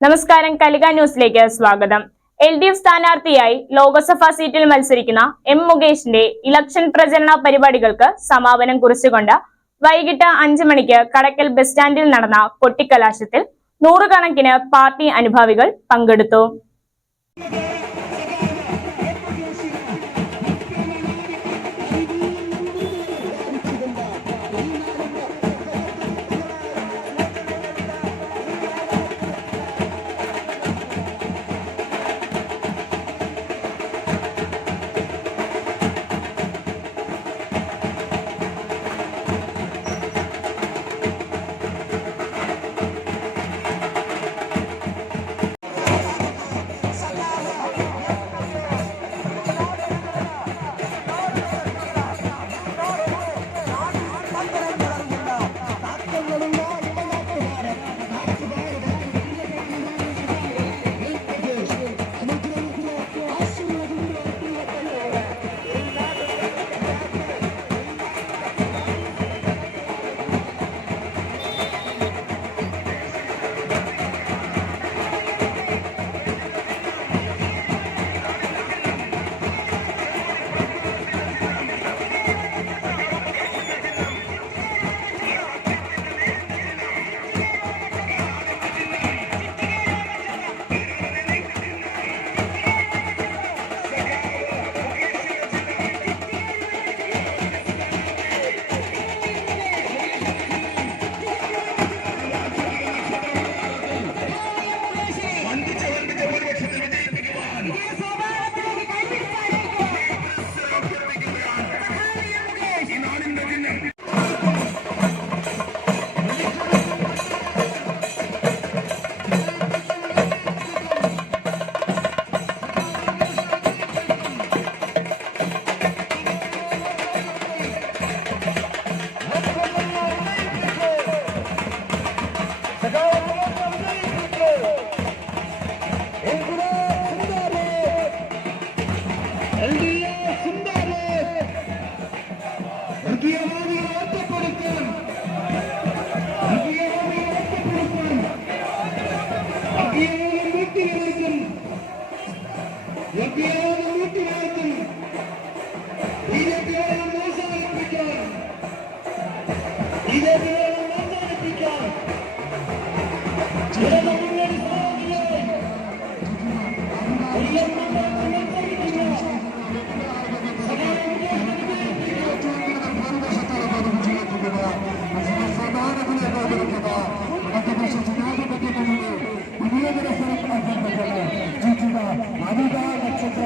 നമസ്കാരം കലിക ന്യൂസിലേക്ക് സ്വാഗതം. എൽ ഡി എഫ് സ്ഥാനാർത്ഥിയായി ലോക്സഭാ സീറ്റിൽ മത്സരിക്കുന്ന എം മുകേഷിന്റെ ഇലക്ഷൻ പ്രചരണ പരിപാടികൾക്ക് സമാപനം കുറിച്ചുകൊണ്ട് വൈകിട്ട് അഞ്ചു മണിക്ക് കടക്കൽ ബസ് സ്റ്റാൻഡിൽ നടന്ന കൊട്ടിക്കലാശത്തിൽ നൂറുകണക്കിന് പാർട്ടി അനുഭാവികൾ പങ്കെടുത്തു.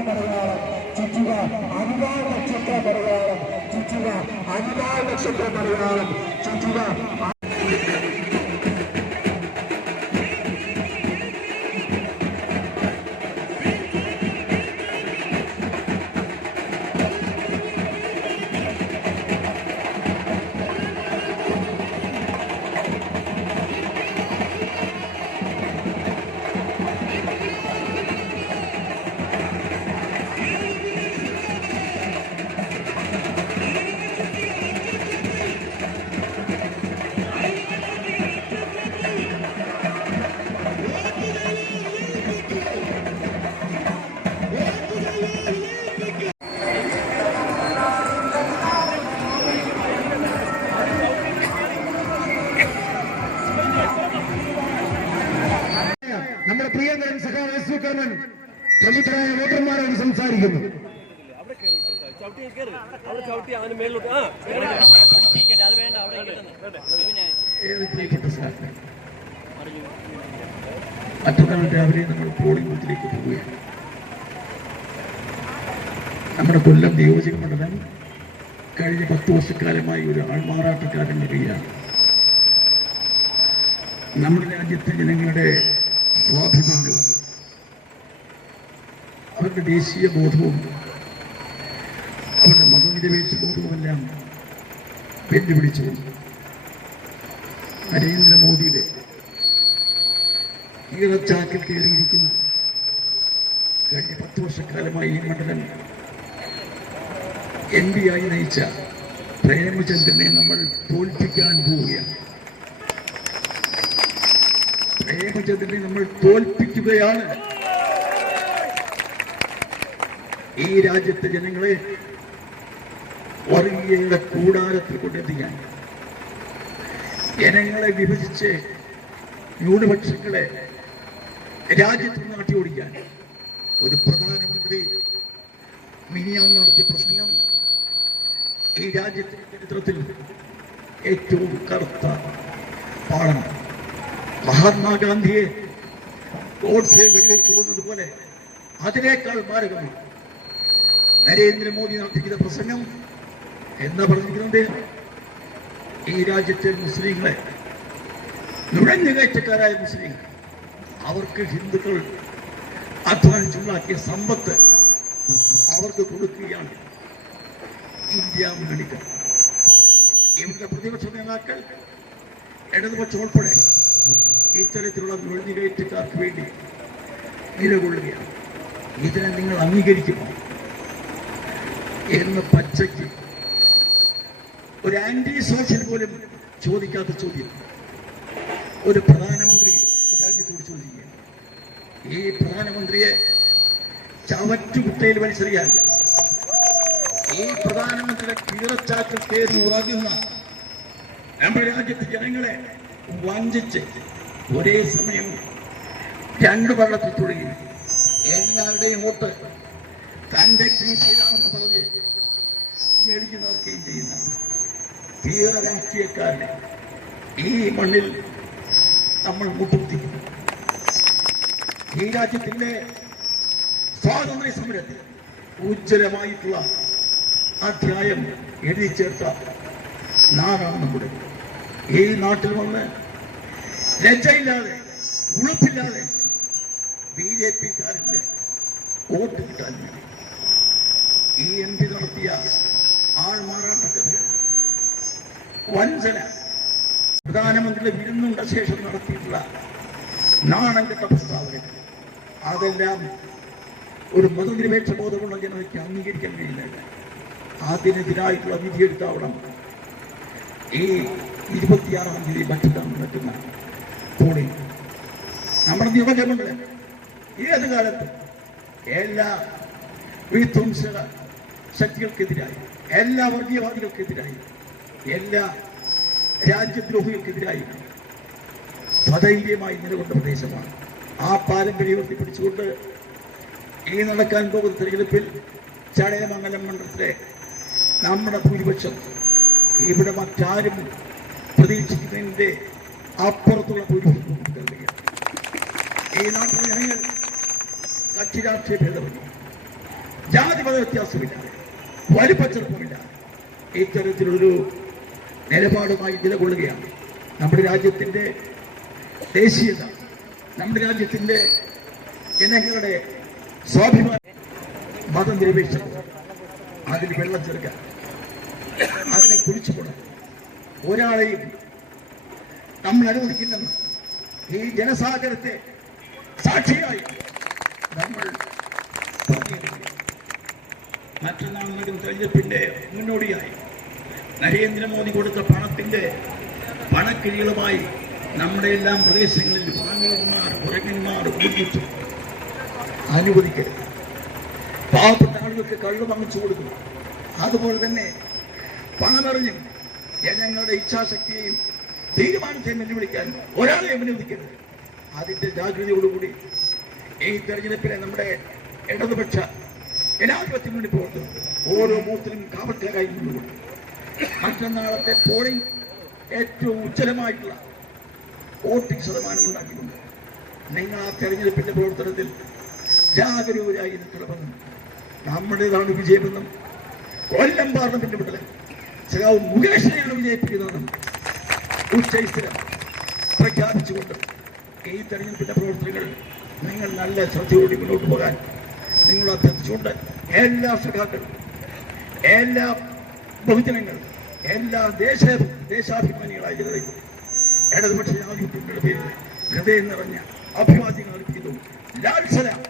നക്ഷത്ര മലയാളം ചുറ്റുക അനിതാ നക്ഷത്ര മലയാളം ചുറ്റുക അനിതാ നക്ഷത്ര മലയാളം ചുറ്റുക പ്രിയങ്കരൻ സഖാവ് എസ് കർമ്മൻ പ്രമുഖരായ വോട്ടർമാരോട് സംസാരിക്കുന്നു. നമ്മുടെ കൊല്ലം നിയോജക മണ്ഡലം കഴിഞ്ഞ പത്ത് വർഷക്കാലമായി ഒരു ആൾമാറാട്ടക്കാരൻ കയ്യാണ് നമ്മുടെ രാജ്യത്തെ ജനങ്ങളുടെ സ്വാഭിമാനവും അവരുടെ ദേശീയ ബോധവും അവരുടെ മതനിരപേക്ഷ ബോധവുമെല്ലാം വെല്ലുവിളിച്ചു നരേന്ദ്രമോദിയുടെ ഈറച്ചാക്കിൽ കയറിയിരിക്കുന്ന കഴിഞ്ഞ പത്ത് വർഷക്കാലമായി ഈ മണ്ഡലം എം പി ആയി നയിച്ച പ്രേമചന്ദ്രനെ നമ്മൾ തോൽപ്പിക്കാൻ പോവുകയാണ്. പ്രേമ നമ്മൾ തോൽപ്പിക്കുകയാണ്. ഈ രാജ്യത്തെ ജനങ്ങളെ വർഗീയയുടെ കൂടാരത്തിൽ കൊണ്ടെത്തിക്കാൻ ജനങ്ങളെ വിഭജിച്ച് ന്യൂനപക്ഷങ്ങളെ രാജ്യത്ത് നാട്ടി ഓടിക്കാൻ ഒരു പ്രധാനമന്ത്രി മിനിയാം നടത്തിയ പ്രസംഗം ഈ രാജ്യത്തിന്റെ ചരിത്രത്തിൽ ഏറ്റവും കറുത്ത പാഠം മഹാത്മാഗാന്ധിയെ ഗോഡ്സെ വെടിവെച്ചു കൊന്നതുപോലെ അതിനേക്കാൾ മാരകമാണ്. നരേന്ദ്രമോദി നടത്തിക്കുന്ന പ്രസംഗം എന്താ പറഞ്ഞിരിക്കുന്നത്? ഈ രാജ്യത്തെ മുസ്ലിങ്ങളെ നുഴഞ്ഞുകയറ്റക്കാരായ മുസ്ലിം അവർക്ക് ഹിന്ദുക്കൾ അധ്വാനിച്ചുണ്ടാക്കിയ സമ്പത്ത് അവർക്ക് കൊടുക്കുകയാണ്. ഇന്ത്യ മുന്നണിക്ക്. ഇവരുടെ പ്രതിപക്ഷ നേതാക്കൾ ഇടതുപക്ഷം ഉൾപ്പെടെ ഇത്തരത്തിലുള്ള നുഴഞ്ഞുകയറ്റക്കാർക്ക് വേണ്ടി നിലകൊള്ളുകയാണ്. ഇതിനെ നിങ്ങൾ അംഗീകരിക്കുമോ? എന്ന് പച്ചയ്ക്ക് ഒരു ആന്റി സോഷ്യൽ പോലും ചോദിക്കാത്ത ചോദ്യം. ഒരു പ്രധാനമന്ത്രി രാജ്യത്തോട് ചോദിക്കുക ഈ പ്രധാനമന്ത്രിയെ ചവറ്റുകുട്ടയിൽ വലിച്ചെറിയാൻ ഈ പ്രധാനമന്ത്രിയുടെ കീറച്ചാക്കിൽ കയറി ഉറങ്ങുന്ന നമ്മുടെ രാജ്യത്തെ ജനങ്ങളെ വഞ്ചിച്ച് ഒരേ സമയം രണ്ട് വള്ളത്തിൽ തുടങ്ങി എല്ലാവരുടെയും വോട്ട് തന്റെ കീശയിലാണെന്ന് പറഞ്ഞ് എഴുതി നോക്കുകയും ചെയ്യുന്ന തീവ്ര രാഷ്ട്രീയക്കാരനെ ഈ മണ്ണിൽ നമ്മൾ മുട്ടുത്തിക്കുന്നു ഈ രാജ്യത്തിന്റെ സ്വാതന്ത്ര്യ സമരത്തിൽ ഉജ്ജ്വലമായിട്ടുള്ള അധ്യായം എഴുതി ചേർത്ത നാടാണ് നമ്മുടെ ഈ നാട്ടിൽ വന്ന് ലജ്ജയില്ലാതെ ഉളുപ്പില്ലാതെ ബി ജെ പിക്കാരുടെ വോട്ട് കിട്ടാൻ വേണ്ടി. ഈ എം പി നടത്തിയ ആൾമാറാട്ടക്കഥകൾ വഞ്ചന. പ്രധാനമന്ത്രിയുടെ വിരുന്നുണ്ട ശേഷം നടത്തിയിട്ടുള്ള നാണം കെട്ട പ്രസ്താവനകൾ അതെല്ലാം ഒരു മതനിരപേക്ഷ ബോധമുള്ള ജനതയ്ക്ക് അംഗീകരിക്കാൻ കഴിയുന്നില്ല. അതിനെതിരായിട്ടുള്ള വിധിയെടുത്താവണം ഈ ഇരുപത്തിയാറാം തീയതി ബജറ്റാണ് നടക്കുന്ന കൂടി. നമ്മുടെ നിയമജനങ്ങളെ ഏത് കാലത്ത് എല്ലാ വിധ്വംസ ശക്തികൾക്കെതിരായി എല്ലാ വർഗീയവാദികൾക്കെതിരായി എല്ലാ രാജ്യദ്രോഹികൾക്കെതിരായി സ്വധൈര്യമായി നിലകൊണ്ട പ്രദേശമാണ്. ആ പാരമ്പര്യം ഉയർത്തിപ്പിടിച്ചുകൊണ്ട് ഈ നടക്കാൻ പോകുന്ന തെരഞ്ഞെടുപ്പിൽ ചടയമംഗലം മണ്ഡലത്തിലെ നമ്മുടെ ഭൂരിപക്ഷം ഇവിടെ മറ്റാരും പ്രതീക്ഷിക്കുന്നതിന്റെ അപ്പുറത്തുള്ള. ഈ നാട്ടിലെ ജനങ്ങൾ കക്ഷി രാഷ്ട്രീയ ഭേദമില്ല ജാതിമത വ്യത്യാസമില്ല. വലിപ്പച്ചെറുപ്പമില്ല ഇത്തരത്തിലൊരു നിലപാടുമായി നിലകൊള്ളുകയാണ് നമ്മുടെ രാജ്യത്തിന്റെ ദേശീയത നമ്മുടെ രാജ്യത്തിന്റെ ജനങ്ങളുടെ സ്വാഭിമാനം മതനിരപേക്ഷത. അതിൽ വെള്ളം ചെറുക്കാൻ അതിനെ കുഴിച്ചു കൊടുക്കും ഒരാളെയും നമ്മൾ അനുവദിക്കില്ലെന്ന് ഈ ജനസാഗരത്തെ സാക്ഷിയായി നമ്മൾ. മറ്റന്നാൾ നടക്കുന്ന തെരഞ്ഞെടുപ്പിന്റെ മുന്നോടിയായി. നരേന്ദ്രമോദി കൊടുത്ത പണത്തിന്റെ പണക്കിഴികളുമായി നമ്മുടെ എല്ലാം പ്രദേശങ്ങളിൽ വാങ്ങന്മാർ ഉറങ്ങന്മാർ ഊർജിച്ചു. അനുവദിക്കരുത്. പാവപ്പെട്ട ആളുകൾക്ക് കള്ളു വാങ്ങിച്ചു കൊടുക്കുന്നു. അതുപോലെ തന്നെ പണമെറിഞ്ഞും ജനങ്ങളുടെ ഇച്ഛാശക്തിയെയും തീരുമാനത്തെയും വെല്ലുവിളിക്കാൻ ഒരാളെ അനുവദിക്കരുത് അതിന്റെ ജാഗ്രതയോടുകൂടി ഈ തെരഞ്ഞെടുപ്പിലെ നമ്മുടെ ഇടതുപക്ഷ ജനാധിപത്യം വേണ്ടി പോകുന്നത് ഓരോ ബൂത്തിലും കാവൽക്കാരായി മുന്നുകൊണ്ട് മറ്റന്നാളത്തെ പോളിംഗ് ഏറ്റവും ഉജ്ജ്വലമായിട്ടുള്ള വോട്ടിംഗ് ശതമാനം ഉണ്ടാക്കിയിട്ടുണ്ട്. നിങ്ങൾ ആ തെരഞ്ഞെടുപ്പിന്റെ പ്രവർത്തനത്തിൽ ജാഗരൂകരായി നിൽക്കണമെന്നും നമ്മുടേതാണ് വിജയമെന്നും കൊല്ലം പാർലമെന്റ് മണ്ഡലം സഖാവ് മുകേഷിനെയാണ് വിജയിപ്പിക്കുന്നത്. ഉച്ചസ്ഥിരം പ്രഖ്യാപിച്ചുകൊണ്ട് ഈ തെരഞ്ഞെടുപ്പിന്റെ പ്രവർത്തനങ്ങൾ നിങ്ങൾ നല്ല ശ്രദ്ധയോടെ മുന്നോട്ട് പോകാൻ നിങ്ങൾ അഭ്യർത്ഥിച്ചുകൊണ്ട് എല്ലാ സഖാക്കളും എല്ലാ ബഹുജനങ്ങൾ എല്ലാ ദേശ ദേശാഭിമാനികളായി ജനതയ്ക്കും ഇടതുപക്ഷ ജനാധിപത്യങ്ങളുടെ പേരിൽ ഹൃദയം നിറഞ്ഞ അഭിവാദ്യങ്ങൾ അർപ്പിക്കുന്നു. ലാൽ സലാം.